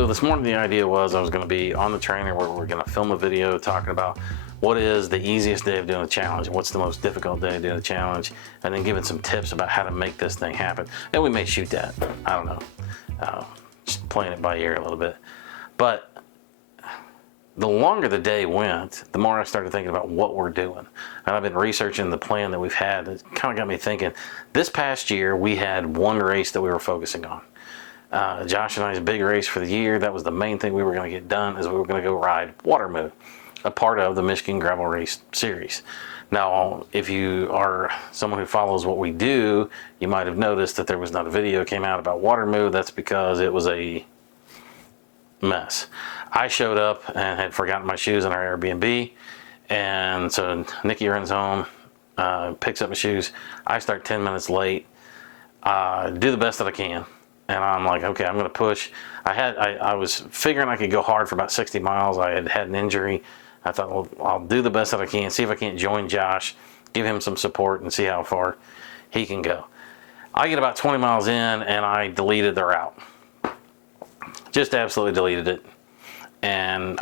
So this morning the idea was I was going to be on the trainer where we're going to film a video talking about what is the easiest day of doing a challenge and what's the most difficult day of doing a challenge, and then giving some tips about how to make this thing happen. And we may shoot that. I don't know. Just playing it by ear a little bit. But the longer the day went, the more I started thinking about what we're doing. And I've been researching the plan that we've had. It kind of got me thinking, this past year we had one race that we were focusing on. Josh and I's big race for the year, that was the main thing we were going to get done, is we were going to go ride Watermoo, a part of the Michigan Gravel Race Series. Now, if you are someone who follows what we do, you might have noticed that there was not a video came out about Watermoo. That's because it was a mess. I showed up and had forgotten my shoes in our Airbnb, and so Nikki runs home, picks up my shoes. I start 10 minutes late, do the best that I can. And I'm like, okay, I'm going to push. I was figuring I could go hard for about 60 miles. I had an injury. I thought, well, I'll do the best that I can, see if I can't join Josh, give him some support, and see how far he can go. I get about 20 miles in, and I deleted the route. Just absolutely deleted it. And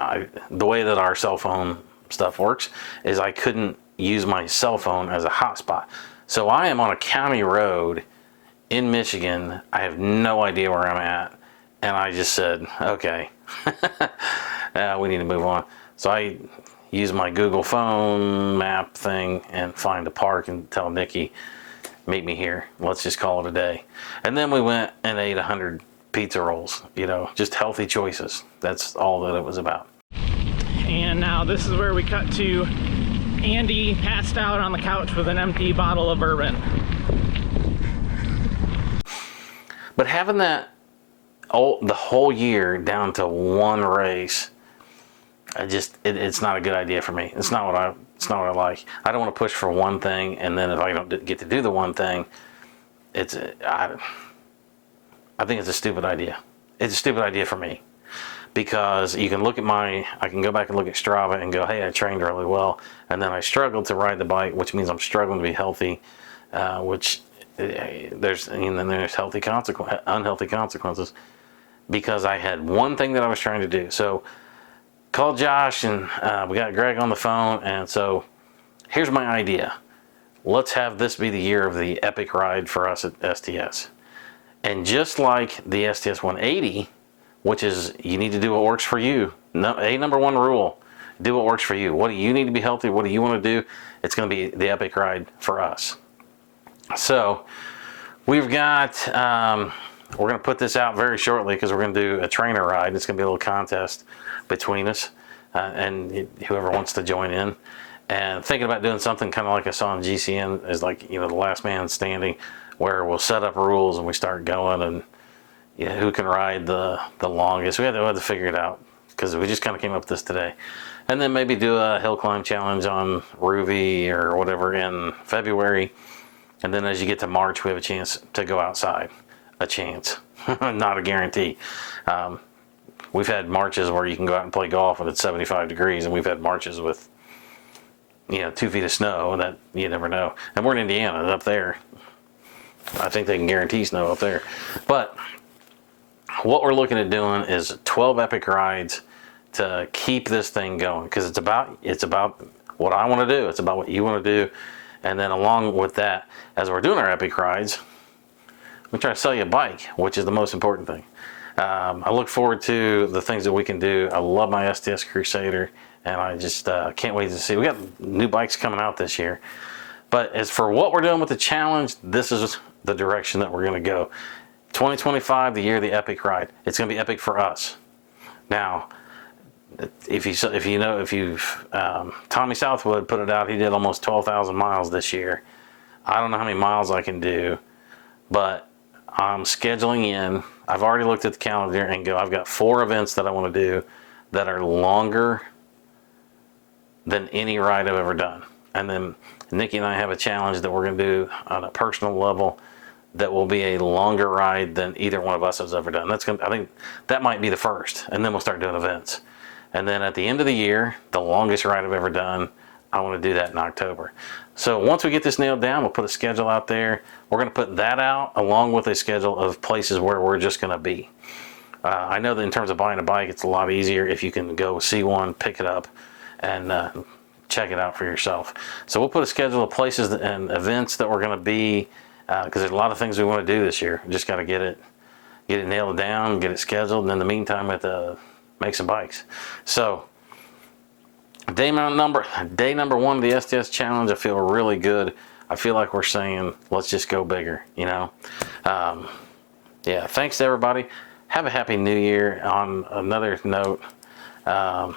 the way that our cell phone stuff works is I couldn't use my cell phone as a hotspot. So I am on a county road in Michigan. I have no idea where I'm at, and I just said, okay, we need to move on. So I use my Google phone map thing and find a park and tell Nikki, meet me here, let's just call it a day. And then we went and ate 100 pizza rolls, just healthy choices. That's all that it was about. And now this is where we cut to Andy passed out on the couch with an empty bottle of bourbon. But having that the whole year down to one race, it's not a good idea for me. It's not what I like. I don't want to push for one thing, and then if I don't get to do the one thing, I think it's a stupid idea. It's a stupid idea for me, because you can look at I can go back and look at Strava and go, hey, I trained really well, and then I struggled to ride the bike, which means I'm struggling to be healthy, which there's unhealthy consequences, because I had one thing that I was trying to do. So called Josh, and we got Greg on the phone, and so here's my idea. Let's have this be the year of the epic ride for us at STS. And just like the STS 180, which is you need to do what works for you. Number one rule, do what works for you. What do you need to be healthy? What do you want to do? It's going to be the epic ride for us. So we've got, we're going to put this out very shortly, because we're going to do a trainer ride. It's going to be a little contest between us and whoever wants to join in. And thinking about doing something kind of like I saw on GCN, is like, the last man standing, where we'll set up rules and we start going, and who can ride the longest. We had to figure it out, because we just kind of came up with this today. And then maybe do a hill climb challenge on Ruby or whatever in February. And then as you get to March, we have a chance to go outside. A chance, not a guarantee. We've had marches where you can go out and play golf when it's 75 degrees, and we've had marches with 2 feet of snow, and that you never know. And we're in Indiana, up there. I think they can guarantee snow up there. But what we're looking at doing is 12 epic rides to keep this thing going, because it's about what I want to do. It's about what you want to do. And then along with that, as we're doing our epic rides, we try to sell you a bike, which is the most important thing. I look forward to the things that we can do. I love my STS Crusader, and I just can't wait to see. We got new bikes coming out this year. But as for what we're doing with the challenge, this is the direction that we're going to go. 2025, the year of the epic ride. It's going to be epic for us. Now, Tommy Southwood put it out. He did almost 12,000 miles this year. I don't know how many miles I can do, but I'm scheduling in. I've already looked at the calendar and I've got 4 events that I want to do that are longer than any ride I've ever done. And then Nikki and I have a challenge that we're going to do on a personal level that will be a longer ride than either one of us has ever done. I think that might be the first, and then we'll start doing events. And then at the end of the year, the longest ride I've ever done, I want to do that in October. So once we get this nailed down, we'll put a schedule out there. We're going to put that out along with a schedule of places where we're just going to be. I know that in terms of buying a bike, it's a lot easier if you can go see one, pick it up, and check it out for yourself. So we'll put a schedule of places and events that we're going to be, because there's a lot of things we want to do this year. We just got to get it nailed down, get it scheduled, and in the meantime, we have to make some bikes. So day number 1 of the STS challenge, I feel really good. I feel like we're saying, let's just go bigger, you know? Yeah, thanks to everybody. Have a happy new year. On another note, a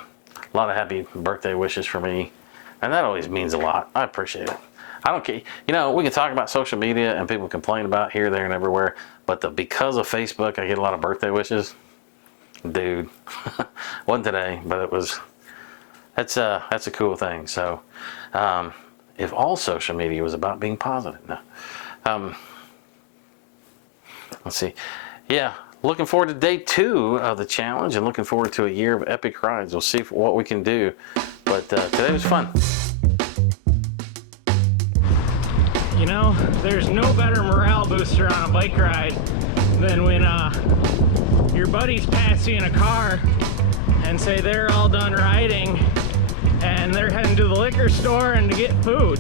lot of happy birthday wishes for me. And that always means a lot. I appreciate it. I don't care. You know, we can talk about social media and people complain about here, there, and everywhere. But because of Facebook, I get a lot of birthday wishes. Dude, wasn't today, but it was. That's a cool thing. So, if all social media was about being positive, no. Let's see. Yeah, looking forward to day 2 of the challenge, and looking forward to a year of epic rides. We'll see what we can do. But today was fun. You know, there's no better morale booster on a bike ride than when your buddies pass you in a car and say they're all done riding and they're heading to the liquor store and to get food.